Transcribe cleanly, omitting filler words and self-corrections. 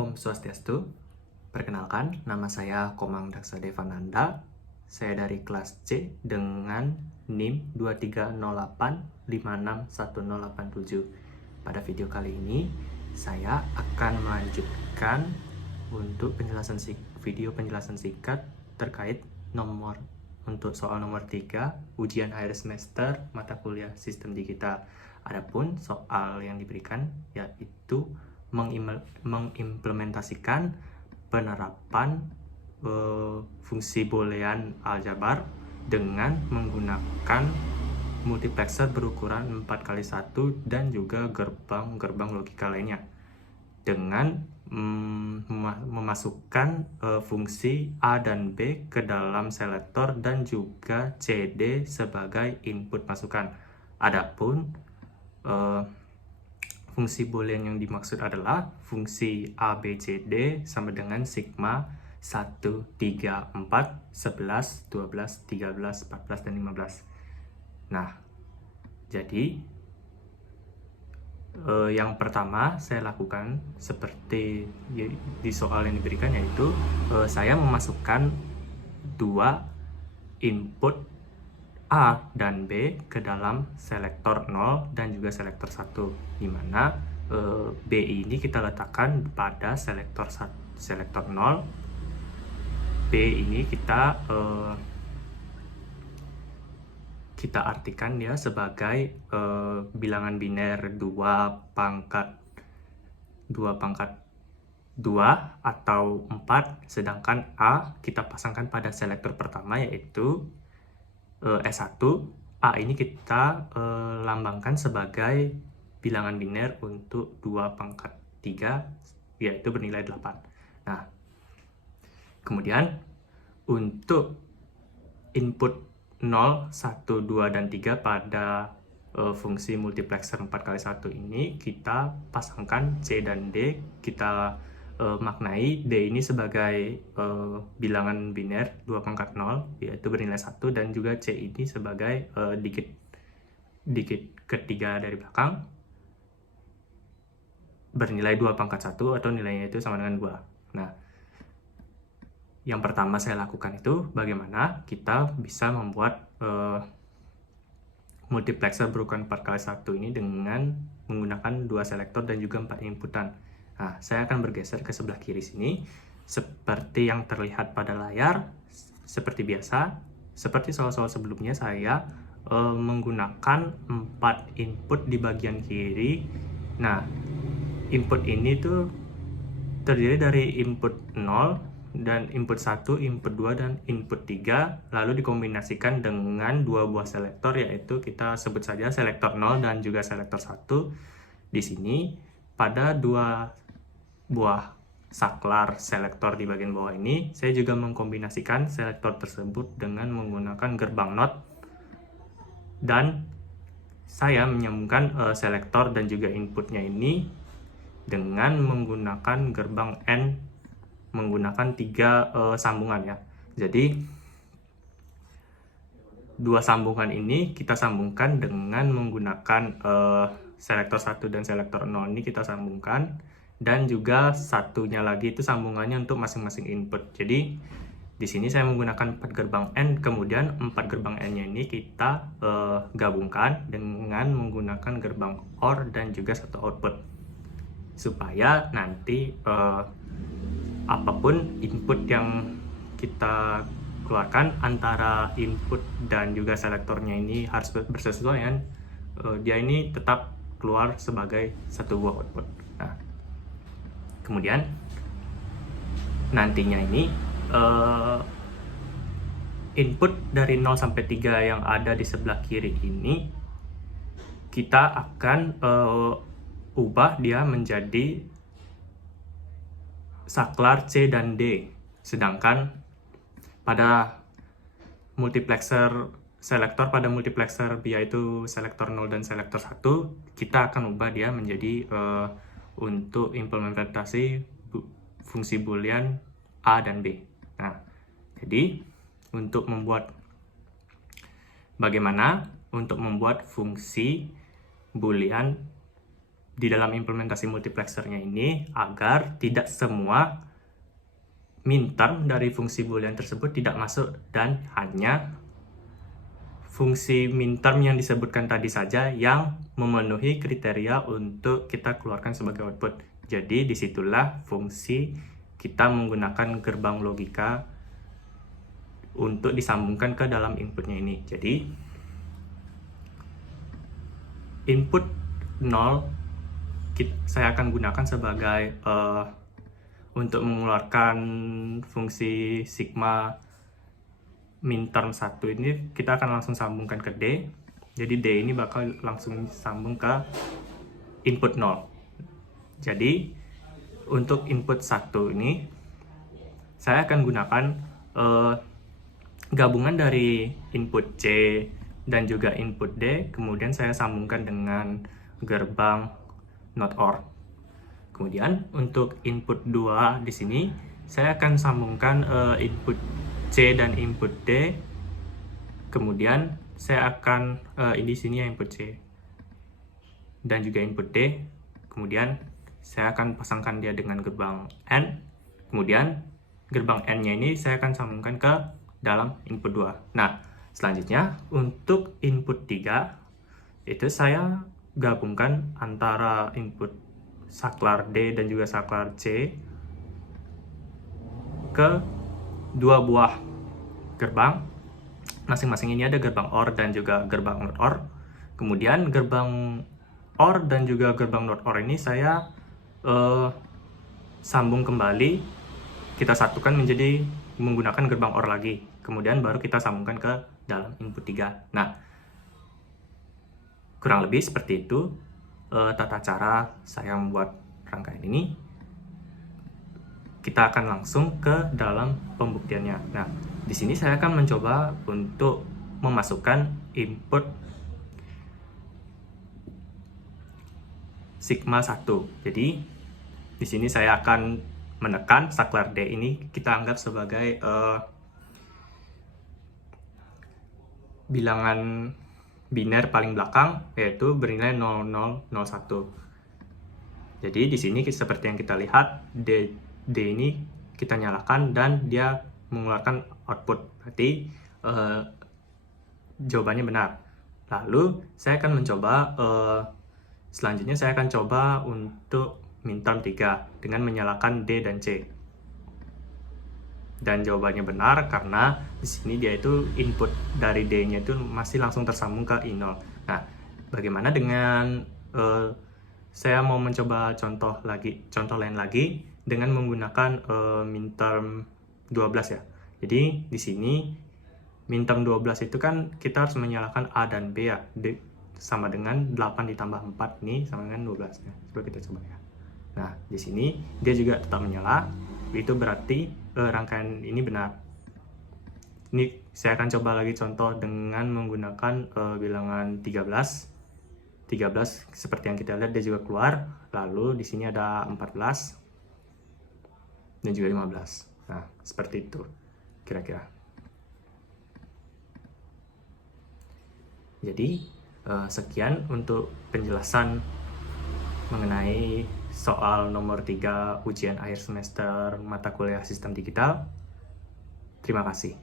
Om Swastiastu. Perkenalkan, nama saya Komang Daksa Devananda. Saya dari kelas C dengan NIM 2308561087. Pada video kali ini, saya akan melanjutkan untuk video penjelasan singkat terkait untuk soal nomor 3, ujian akhir semester mata kuliah sistem digital. Adapun soal yang diberikan yaitu mengimplementasikan penerapan fungsi boolean aljabar dengan menggunakan multiplexer berukuran 4x1 dan juga gerbang logika lainnya dengan memasukkan fungsi A dan B ke dalam selektor dan juga CD sebagai input masukan. Adapun fungsi boolean yang dimaksud adalah fungsi A, B, C, D sama dengan sigma 1, 3, 4, 11, 12, 13, 14, dan 15. Nah, jadi yang pertama saya lakukan seperti di soal yang diberikan, yaitu saya memasukkan dua input A dan B ke dalam selektor 0 dan juga selektor 1, di mana B ini kita letakkan pada selektor 0, B ini kita artikan ya sebagai bilangan biner 2 pangkat 2 atau 4, sedangkan A kita pasangkan pada selektor pertama yaitu S1. A ini kita lambangkan sebagai bilangan biner untuk 2 pangkat 3, yaitu bernilai 8. Nah, kemudian untuk input 0, 1, 2, dan 3 pada fungsi multiplexer 4x1 ini kita pasangkan C dan D, kita maknai D ini sebagai bilangan biner 2 pangkat 0 yaitu bernilai 1, dan juga C ini sebagai digit ketiga dari belakang bernilai 2 pangkat 1 atau nilainya itu sama dengan 2. Nah, yang pertama saya lakukan itu bagaimana kita bisa membuat multiplexer berukuran 4x1 ini dengan menggunakan 2 selektor dan juga 4 inputan. Nah, saya akan bergeser ke sebelah kiri sini. Seperti yang terlihat pada layar, seperti biasa, seperti soal-soal sebelumnya, saya menggunakan 4 input di bagian kiri. Nah, input ini tuh terdiri dari input 0, dan input 1, input 2, dan input 3, lalu dikombinasikan dengan 2 buah selektor, yaitu kita sebut saja selektor 0 dan juga selektor 1. Di sini, pada 2 buah saklar selektor di bagian bawah ini, saya juga mengkombinasikan selektor tersebut dengan menggunakan gerbang NOT, dan saya menyambungkan selektor dan juga inputnya ini dengan menggunakan gerbang N menggunakan 3 sambungan ya. Jadi 2 sambungan ini kita sambungkan dengan menggunakan selektor 1 dan selektor 0 ini kita sambungkan, dan juga satunya lagi itu sambungannya untuk masing-masing input. Jadi di sini saya menggunakan 4 gerbang N, kemudian 4 gerbang N-nya ini kita gabungkan dengan menggunakan gerbang OR dan juga satu output, supaya nanti apapun input yang kita keluarkan antara input dan juga selektornya ini harus bersesuaian, dia ini tetap keluar sebagai satu buah output. Nah, kemudian nantinya ini input dari 0 sampai 3 yang ada di sebelah kiri ini kita akan ubah dia menjadi saklar C dan D, sedangkan pada multiplexer yaitu selektor 0 dan selektor 1, kita akan ubah dia menjadi untuk implementasi fungsi boolean A dan B. Nah, jadi bagaimana untuk membuat fungsi boolean di dalam implementasi multiplexernya ini agar tidak semua minterm dari fungsi boolean tersebut tidak masuk dan hanya fungsi minterm yang disebutkan tadi saja yang memenuhi kriteria untuk kita keluarkan sebagai output. Jadi disitulah fungsi kita menggunakan gerbang logika untuk disambungkan ke dalam inputnya ini. Jadi input 0 saya akan gunakan sebagai untuk mengeluarkan fungsi sigma minterm 1 ini, kita akan langsung sambungkan ke D. Jadi D ini bakal langsung sambung ke input 0. Jadi untuk input 1 ini saya akan gunakan gabungan dari input C dan juga input D, kemudian saya sambungkan dengan gerbang not OR. Kemudian untuk input 2 di sini saya akan sambungkan input C dan input D. Kemudian saya akan di sini ya input C dan juga input D. Kemudian saya akan pasangkan dia dengan gerbang N. Kemudian gerbang N-nya ini saya akan sambungkan ke dalam input 2. Nah, selanjutnya untuk input 3 itu saya gabungkan antara input saklar D dan juga saklar C ke dua buah gerbang. Masing-masing ini ada gerbang OR dan juga gerbang not OR. Kemudian gerbang OR dan juga gerbang not OR ini saya sambung kembali, kita satukan menjadi menggunakan gerbang OR lagi. Kemudian baru kita sambungkan ke dalam input 3. Nah, kurang lebih seperti itu tata cara saya membuat rangkaian ini. Kita akan langsung ke dalam pembuktiannya. Nah, di sini saya akan mencoba untuk memasukkan input sigma 1. Jadi di sini saya akan menekan saklar D ini kita anggap sebagai bilangan biner paling belakang, yaitu bernilai 0001. Jadi di sini seperti yang kita lihat, D ini kita nyalakan dan dia mengeluarkan output. Berarti jawabannya benar. Lalu saya akan mencoba selanjutnya saya akan coba untuk minterm 3 dengan menyalakan D dan C. Dan jawabannya benar karena di sini dia itu input dari D-nya itu masih langsung tersambung ke I0. Nah, bagaimana dengan saya mau mencoba contoh lain lagi dengan menggunakan minterm 12 ya. Jadi di sini minterm 12 itu kan kita harus menyalakan A dan B ya. D sama dengan 8 ditambah 4 ini sama dengan 12 ya. Coba kita coba ya. Nah, di sini dia juga tetap menyala. Itu berarti rangkaian ini benar. Ini saya akan coba lagi contoh dengan menggunakan bilangan 13 seperti yang kita lihat dia juga keluar. Lalu di sini ada 14 dan juga 15. Nah, seperti itu kira-kira. Jadi sekian untuk penjelasan mengenai soal nomor 3 ujian akhir semester mata kuliah sistem digital. Terima kasih.